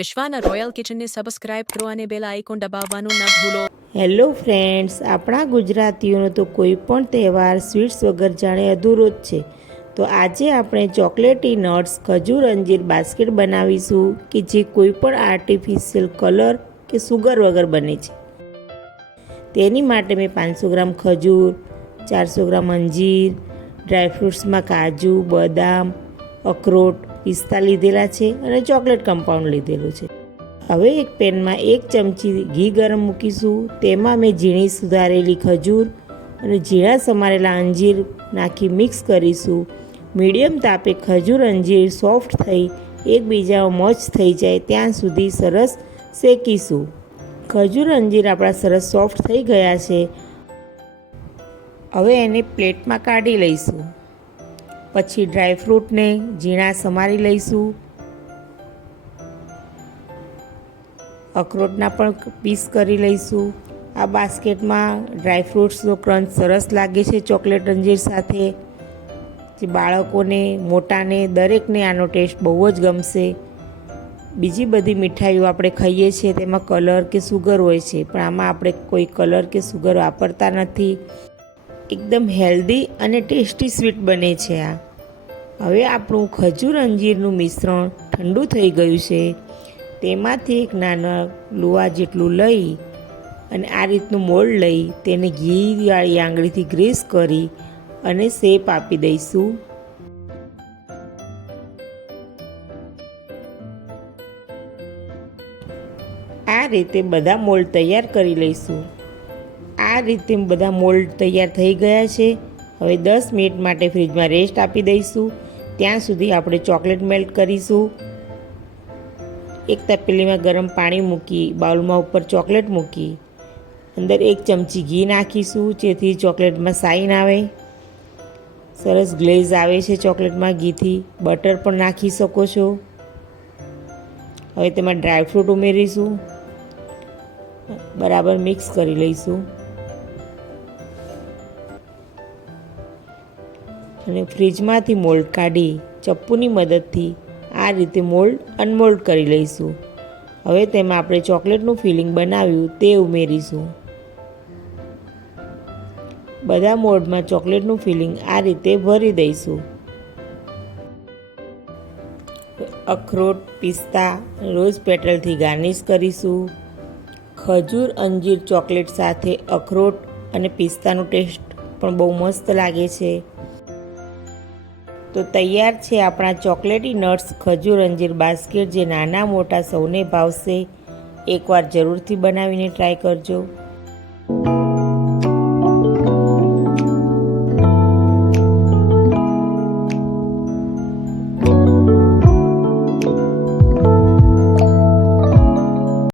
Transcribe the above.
વિશ્વાના royal કિચનને subscribe કરો અને bell icon દબાવવાનું ન ભૂલો. હેલો ફ્રેન્ડ્સ, આપણા ગુજરાતીઓનો તો કોઈ પણ તહેવાર સ્વીટ્સ વગર જાણે અધૂરો જ છે. તો આજે આપણે ચોકલેટી નટ્સ ખજૂર અંજીર બાસ્કેટ બનાવીશું કે જે કોઈ પણ આર્ટિફિશિયલ કલર કે સુગર વગર બને છે. તેની માટે મેં 500 ગ્રામ ખજૂર, 400 ગ્રામ અંજીર, ડ્રાયફ્રૂટ્સમાં કાજુ, બદામ, અખરોટ, પિસ્તા લીધેલા છે અને ચોકલેટ કમ્પાઉન્ડ લીધેલું છે. હવે એક પેનમાં 1 ચમચી ઘી ગરમ મૂકીશું. તેમાં મેં ઝીણી સુધારેલી ખજૂર અને ઝીણા સમારેલા અંજીર નાખી મિક્સ કરીશું. મીડિયમ તાપે ખજૂર અંજીર સોફ્ટ થઈ એકબીજામાં મચ થઈ જાય ત્યાં સુધી સરસ શેકીશું. ખજૂર અંજીર આપણા સરસ સોફ્ટ થઈ ગયા છે. હવે એને પ્લેટમાં કાઢી લઈશું. પછી ડ્રાયફ્રૂટને ઝીણા સમારી લઈશું. અખરોટના પણ પીસ કરી લઈશું. આ બાસ્કેટમાં ડ્રાયફ્રૂટ્સનો ક્રંચ સરસ લાગે છે ચોકલેટ અંજીર સાથે. જે બાળકોને, મોટાને, દરેકને આનો ટેસ્ટ બહુ જ ગમશે. બીજી બધી મીઠાઈઓ આપણે ખાઈએ છીએ તેમાં કલર કે સુગર હોય છે, પણ આમાં આપણે કોઈ કલર કે સુગર વાપરતા નથી. એકદમ હેલ્ધી અને ટેસ્ટી સ્વીટ બને છે આ. હવે આપણું ખજૂર અંજીરનું મિશ્રણ ઠંડુ થઈ ગયું છે. તેમાંથી એક નાના લુવા જેટલું લઈ અને આ રીતનું મોલ્ડ લઈ તેને ઘીવાળી આંગળીથી ગ્રીસ કરી અને શેપ આપી દઈશું. આ રીતે બધા મોલ્ડ તૈયાર કરી લઈશું. આ રીતે બધા મોલ્ડ તૈયાર થઈ ગયા છે. હવે 10 મિનિટ માટે ફ્રીજમાં રેસ્ટ આપી દઈશું. ત્યાં સુધી આપણે ચોકલેટ મેલ્ટ કરીશું. એક તપેલીમાં ગરમ પાણી મૂકી બાઉલમાં ઉપર ચોકલેટ મૂકી અંદર 1 ચમચી ઘી નાખીશું જેથી ચોકલેટમાં શાઇન આવે. સરસ ગ્લેઝ આવે છે ચોકલેટમાં ઘીથી. બટર પણ નાખી શકો છો. હવે તેમાં ડ્રાયફ્રૂટ ઉમેરીશું. બરાબર મિક્સ કરી લઈશું અને ફ્રીજમાંથી મોલ્ડ કાઢી ચપ્પુની મદદથી આ રીતે મોલ્ડ અનમોલ્ડ કરી લઈશું. હવે તેમાં આપણે ચોકલેટનું ફિલિંગ બનાવ્યું તે ઉમેરીશું. બધા મોલ્ડમાં ચોકલેટનું ફિલિંગ આ રીતે ભરી દઈશું. અખરોટ, પિસ્તા, રોઝ પેટલથી ગાર્નિશ કરીશું. ખજૂર અંજીર ચોકલેટ સાથે અખરોટ અને પિસ્તાનો ટેસ્ટ પણ બહુ મસ્ત લાગે છે. તો તૈયાર છે આપણા ચોકલેટી નટ્સ ખજૂર અંજીર બાસ્કેટ, જે નાના મોટા સૌને ભાવશે. એકવાર જરૂરથી બનાવીને ટ્રાય કરજો.